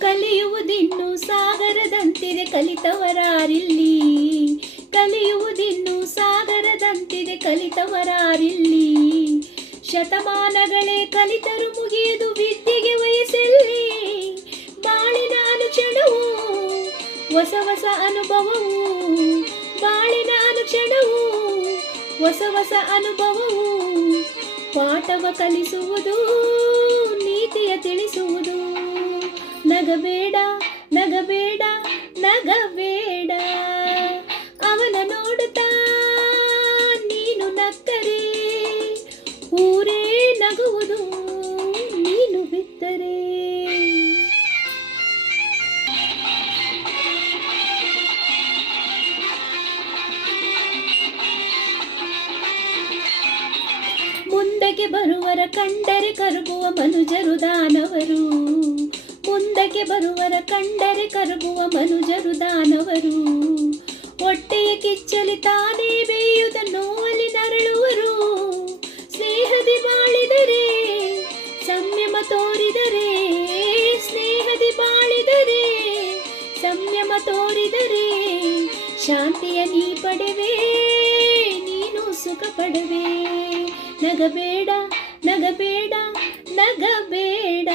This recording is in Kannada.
ಕಲಿಯುವುದಿನ್ನು ಸಾಗರದಂತಿದೆ ಕಲಿತವರಾರಿಲ್ಲಿ, ಕಲಿಯುವುದಿನ್ನು ಸಾಗರದಂತಿದೆ ಕಲಿತವರಾರಿಲ್ಲಿ. ಶತಮಾನಗಳೇ ಕಲಿತರು ಮುಗಿಯದು ವಿದ್ಯೆಗೆ ವಯಸ್ಸಲ್ಲಿ. ಬಾಳಿನ ಅನುಕ್ಷಣವು ಹೊಸ ಹೊಸ ಅನುಭವವು, ಬಾಳಿನ ಅನುಕ್ಷಣವು ಹೊಸ ಹೊಸ ಅನುಭವವು. ಪಾಠವ ಕಲಿಸುವುದು, ನೀತಿಯ ತಿಳಿಸುವುದು. ನಗಬೇಡ ನಗಬೇಡ ನಗಬೇಡ, ಅವನ ನೋಡುತ್ತಾ ನೀನು ನಕ್ಕರೆ ಊರೇ ನಗುವುದು ನೀನು ಬಿತ್ತರೆ. ಮುಂದಕ್ಕೆ ಬರುವರ ಕಂಡರೆ ಕರಗುವ ಮನುಜರು ದಾನವರು, ಮುಂದಕ್ಕೆ ಬರುವರ ಕಂಡರೆ ಕರಗುವ ಮನುಜರು ದಾನವರು. ಹೊಟ್ಟೆಯ ಕಿಚ್ಚಲಿ ತಾನೇ ಬೇಯುವುದ ನೋವಲಿ ನರಳುವರು. ಸ್ನೇಹದಿ ಬಾಳಿದರೆ ಸಂಯಮ ತೋರಿದರೆ, ಸ್ನೇಹದಿ ಬಾಳಿದರೆ ಸಂಯಮ ತೋರಿದರೆ ಶಾಂತಿಯ ನೀ ಪಡೆವೆ, ನೀನು ಸುಖ ಪಡೆವೆ. ನಗಬೇಡ ನಗಬೇಡ ನಗಬೇಡ.